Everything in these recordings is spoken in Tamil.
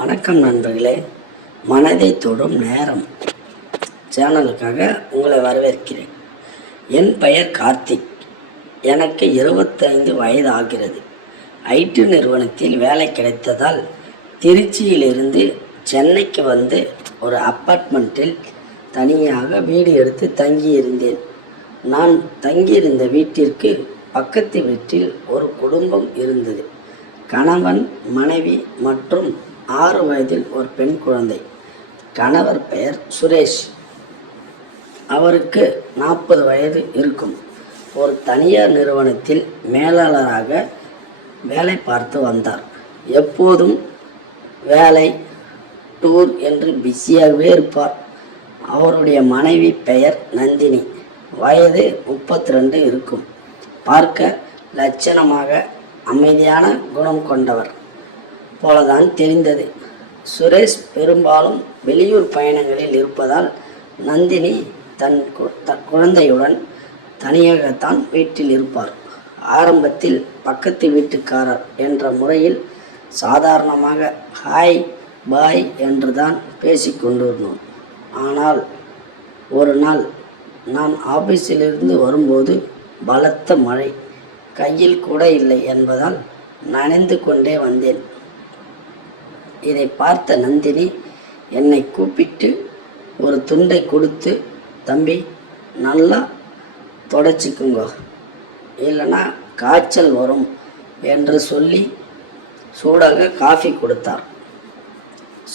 வணக்கம் நண்பர்களே. மனதை தொடும் நேரம் சேனலுக்காக உங்களை வரவேற்கிறேன். என் பெயர் கார்த்திக். எனக்கு 25 வயது ஆகிறது. ஐடி நிறுவனத்தில் வேலை கிடைத்ததால் திருச்சியிலிருந்து சென்னைக்கு வந்து ஒரு அப்பார்ட்மெண்ட்டில் தனியாக வீடு எடுத்து தங்கியிருந்தேன். நான் தங்கியிருந்த வீட்டிற்கு பக்கத்து வீட்டில் ஒரு குடும்பம் இருந்தது. கணவன், மனைவி மற்றும் 6 வயதில் ஒரு பெண் குழந்தை. கணவர் பெயர் சுரேஷ். அவருக்கு 40 வயது இருக்கும். ஒரு தனியார் நிறுவனத்தில் மேலாளராக வேலை பார்த்து வந்தார். எப்போதும் வேலை, டூர் என்று பிஸியாகவே இருப்பார். அவருடைய மனைவி பெயர் நந்தினி. வயது 32 இருக்கும். பார்க்க லட்சணமாக அமைதியான குணம் கொண்டவர் போலதான் தெரிந்தது. சுரேஷ் பெரும்பாலும் வெளியூர் பயணங்களில் இருப்பதால் நந்தினி தன் குழந்தையுடன் தனியாகத்தான் வீட்டில் இருப்பார். ஆரம்பத்தில் பக்கத்து வீட்டுக்காரர் என்ற முறையில் சாதாரணமாக ஹாய் பாய் என்றுதான் பேசிக்கொண்டிருந்தோம். ஆனால் ஒரு நாள் நான் ஆபீஸிலிருந்து வரும்போது பலத்த மழை, கையில் கூட இல்லை என்பதால் நனைந்து கொண்டே வந்தேன். இதை பார்த்த நந்தினி என்னை கூப்பிட்டு ஒரு துண்டை கொடுத்து, தம்பி நல்லா தொடச்சிக்குங்க, இல்லைன்னா காய்ச்சல் வரும் என்று சொல்லி சூடாக காஃபி கொடுத்தார்.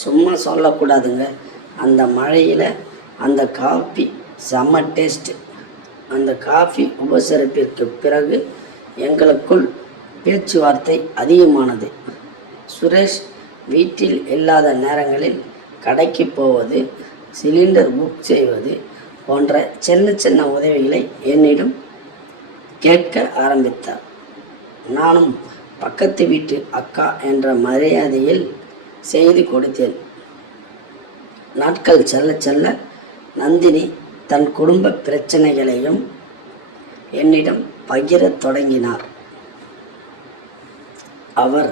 சும்மா சொல்லக்கூடாதுங்க, அந்த மழையில் அந்த காஃபி செம்ம டேஸ்ட்டு. அந்த காஃபி உபசரிப்பிற்கு பிறகு எங்களுக்குள் பேச்சுவார்த்தை அதிகமானது. சுரேஷ் வீட்டில் இல்லாத நேரங்களில் கடைக்கு போவது, சிலிண்டர் புக் செய்வது போன்ற சின்ன சின்ன உதவிகளை என்னிடம் கேட்க ஆரம்பித்தார். நானும் பக்கத்து வீட்டு அக்கா என்ற மரியாதையில் செய்து கொடுத்தேன். நாட்கள் செல்ல செல்ல நந்தினி தன் குடும்ப பிரச்சனைகளையும் என்னிடம் பகிரத் தொடங்கினார். அவர்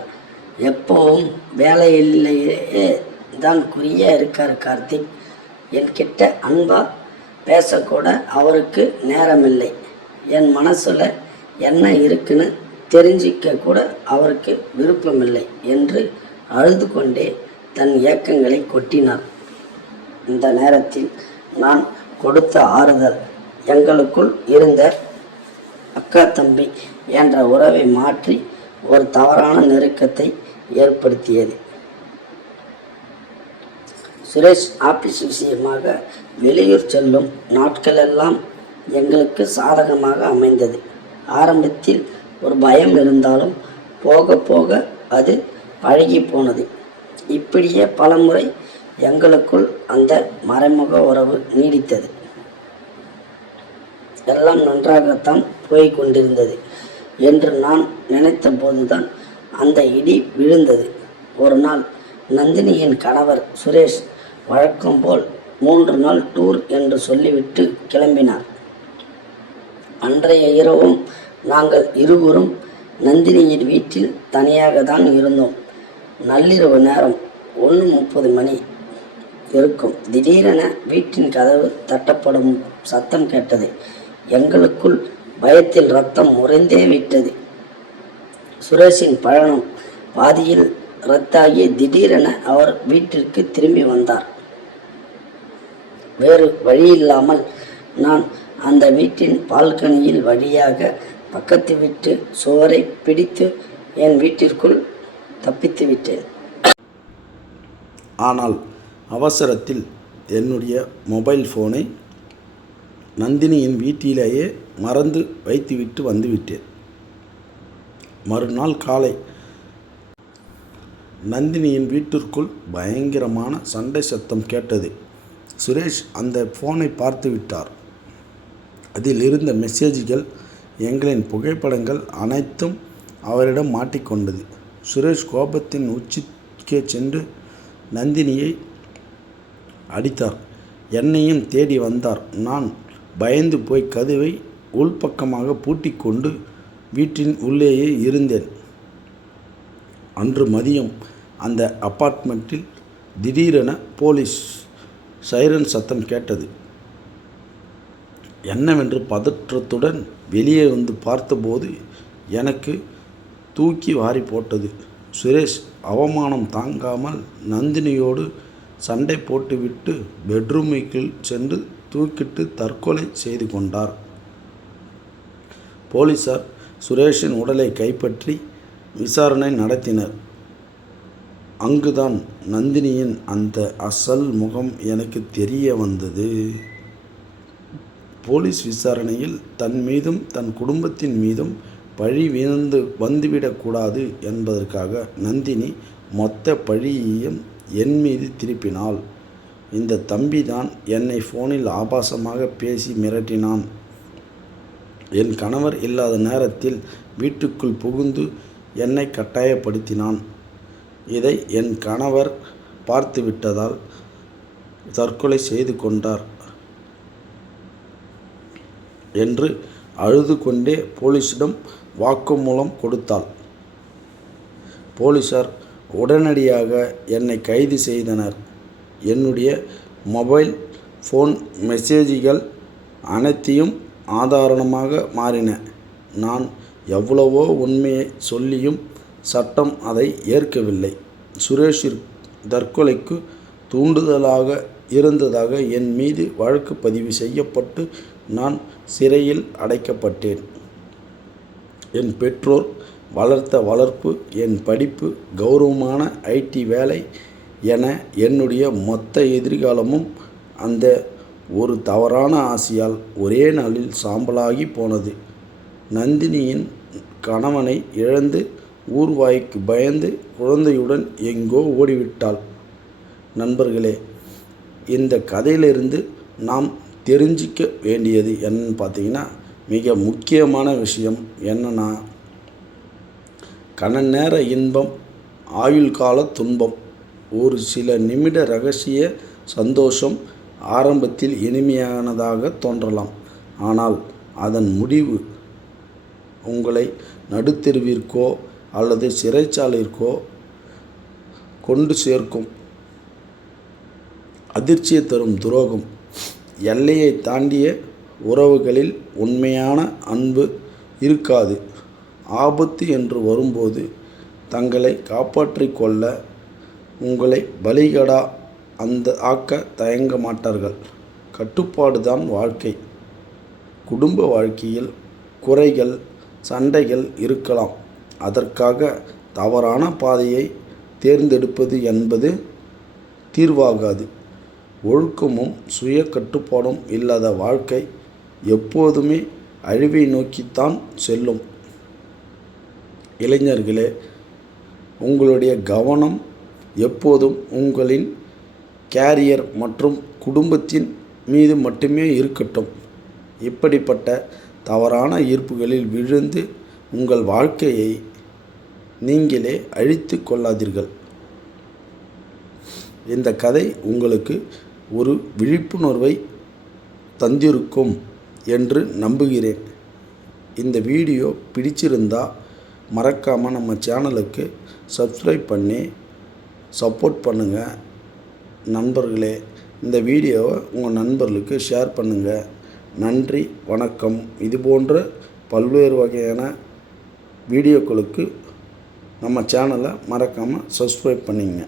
எப்பவும் வேலையிலேயே தான் குறியா இருக்கார் கார்த்திக். என்கிட்ட அன்பா பேசக்கூட அவருக்கு நேரமில்லை. என் மனசில் என்ன இருக்குன்னு தெரிஞ்சிக்க கூட அவருக்கு விருப்பமில்லை என்று அழுது கொண்டே தன் ஏக்கங்களை கொட்டினார். இந்த நேரத்தில் நான் கொடுத்த ஆறுதல் எங்களுக்குள் இருந்த அக்கா தம்பி என்ற உறவை மாற்றி ஒரு தவறான நெருக்கத்தை ஏற்படுத்தியது. சுரேஷ் ஆபீஸ் விஷயமாக வெளியூர் செல்லும் நாட்களெல்லாம் எங்களுக்கு சாதகமாக அமைந்தது. ஆரம்பத்தில் ஒரு பயம் இருந்தாலும் போக போக அது பழகி போனது. இப்படியே பலமுறை எங்களுக்குள் அந்த மறைமுக உறவு நீடித்தது. எல்லாம் நன்றாகத்தான் போய் கொண்டிருந்தது என்று நான் நினைத்த போதுதான் அந்த இடி விழுந்தது. ஒரு நாள் நந்தினியின் கணவர் சுரேஷ் வழக்கம் போல் 3 நாள் டூர் என்று சொல்லிவிட்டு கிளம்பினார். அன்றைய இரவும் நாங்கள் இருவரும் நந்தினியின் வீட்டில் தனியாக தான் இருந்தோம். நள்ளிரவு நேரம் 1:30 மணி இருக்கும். திடீரென வீட்டின் கதவு தட்டப்படும் சத்தம் கேட்டது. எங்களுக்குள் பயத்தில் ரத்தம் உறைந்தே விட்டது. சுரேஷின் பயணம் பாதியில் ரத்தாகி திடீரென அவர் வீட்டிற்கு திரும்பி வந்தார். வேறு வழியில்லாமல் நான் அந்த வீட்டின் பால்கனியில் வழியாக பக்கத்து வீட்டு சுவரை பிடித்து என் வீட்டிற்குள் தப்பித்து விட்டேன். ஆனால் அவசரத்தில் என்னுடைய மொபைல் ஃபோனை நந்தினியின் வீட்டிலேயே மறந்து வைத்துவிட்டு வந்துவிட்டேன். மறுநாள் காலை நந்தினியின் வீட்டிற்குள் பயங்கரமான சண்டை சத்தம் கேட்டது. சுரேஷ் அந்த ஃபோனை பார்த்து விட்டார். அதில் இருந்த மெசேஜ்கள், எங்களின் புகைப்படங்கள் அனைத்தும் அவரிடம் மாட்டிக்கொண்டது. சுரேஷ் கோபத்தின் உச்சிக்கே சென்று நந்தினியை அடித்தார். என்னையும் தேடி வந்தார். நான் பயந்து போய் கதவை உள்பக்கமாக பூட்டிக்கொண்டு வீட்டின் உள்ளேயே இருந்தேன். அன்று மதியம் அந்த அப்பார்ட்மெண்ட்டில் திடீரென போலீஸ் சைரன் சத்தம் கேட்டது. என்னவென்று பதற்றத்துடன் வெளியே வந்து பார்த்தபோது எனக்கு தூக்கி வாரி போட்டது. சுரேஷ் அவமானம் தாங்காமல் நந்தினியோடு சண்டை போட்டுவிட்டு பெட்ரூமுக்குள் சென்று தூக்கிட்டு தற்கொலை செய்து கொண்டார். போலீசார் சுரேஷின் உடலை கைப்பற்றி விசாரணை நடத்தினர். அங்குதான் நந்தினியின் அந்த அசல் முகம் எனக்கு தெரிய வந்தது. போலீஸ் விசாரணையில் தன் மீதும் தன் குடும்பத்தின் மீதும் பழி வந்துவிடக்கூடாது என்பதற்காக நந்தினி மொத்த பழியையும் என் மீது திருப்பினாள். இந்த தம்பி தான் என்னை ஃபோனில் ஆபாசமாக பேசி மிரட்டினான். என் கணவர் இல்லாத நேரத்தில் வீட்டுக்குள் புகுந்து என்னை கட்டாயப்படுத்தினான். இதை என் கணவர் பார்த்துவிட்டதால் தற்கொலை செய்து கொண்டார் என்று அழுது கொண்டே போலீசிடம் வாக்குமூலம் கொடுத்தாள். போலீசார் உடனடியாக என்னை கைது செய்தனர். என்னுடைய மொபைல் ஃபோன் மெசேஜ்கள் அனைத்தையும் ஆதாரமாக மாறின. நான் எவ்வளவோ உண்மையை சொல்லியும் சட்டம் அதை ஏற்கவில்லை. சுரேஷ் தற்கொலைக்கு தூண்டுதலாக இருந்ததாக என் மீது வழக்கு பதிவு செய்யப்பட்டு நான் சிறையில் அடைக்கப்பட்டேன். என் பெற்றோர் வளர்த்த வளர்ப்பு, என் படிப்பு, கௌரவமான ஐடி வேலை என என்னுடைய மொத்த எதிர்காலமும் அந்த ஒரு தவறான ஆசையால் ஒரே நாளில் சாம்பலாகி போனது. நந்தினியின் கணவனை இழந்து ஊர்வாய்க்கு பயந்து குழந்தையுடன் எங்கோ ஓடிவிட்டாள். நண்பர்களே, இந்த கதையிலிருந்து நாம் தெரிஞ்சிக்க வேண்டியது என்னன்னு பார்த்தீங்கன்னா, மிக முக்கியமான விஷயம் என்னன்னா, கண நேர இன்பம், ஆயுள் கால துன்பம். ஒரு சில நிமிட ரகசிய சந்தோஷம் ஆரம்பத்தில் இனிமையானதாக தோன்றலாம். ஆனால் அதன் முடிவு உங்களை நடுத்தெருவிற்கோ அல்லது சிறைச்சாலைக்கோ கொண்டு சேர்க்கும். அதிர்ச்சியை தரும் துரோகம். எல்லையை தாண்டிய உறவுகளில் உண்மையான அன்பு இருக்காது. ஆபத்து என்று வரும்போது தங்களை காப்பாற்றிக் கொள்ள உங்களை பலிகடா ஆக்க தயங்க மாட்டார்கள். கட்டுப்பாடு தான் வாழ்க்கை. குடும்ப வாழ்க்கையில் குறைகள், சண்டைகள் இருக்கலாம். அதற்காக தவறான பாதையை தேர்ந்தெடுப்பது என்பது தீர்வாகாது. ஒழுக்கமும் சுய கட்டுப்பாடும் இல்லாத வாழ்க்கை எப்போதுமே அழிவை நோக்கித்தான் செல்லும். இளைஞர்களே, உங்களுடைய கவனம் எப்போதும் உங்களின் கேரியர் மற்றும் குடும்பத்தின் மீது மட்டுமே இருக்கட்டும். இப்படிப்பட்ட தவறான ஈர்ப்புகளில் விழுந்து உங்கள் வாழ்க்கையை நீங்களே அழித்து கொள்ளாதீர்கள். இந்த கதை உங்களுக்கு ஒரு விழிப்புணர்வை தந்திருக்கும் என்று நம்புகிறேன். இந்த வீடியோ பிடிச்சிருந்தா மறக்காமல் நம்ம சேனலுக்கு சப்ஸ்கிரைப் பண்ணி சப்போர்ட் பண்ணுங்கள். நண்பர்களே, இந்த வீடியோவை உங்கள் நண்பர்களுக்கு ஷேர் பண்ணுங்கள். நன்றி, வணக்கம். இதுபோன்ற பல்வேறு வகையான வீடியோக்களுக்கு நம்ம சேனலை மறக்காமல் சப்ஸ்கிரைப் பண்ணிங்க.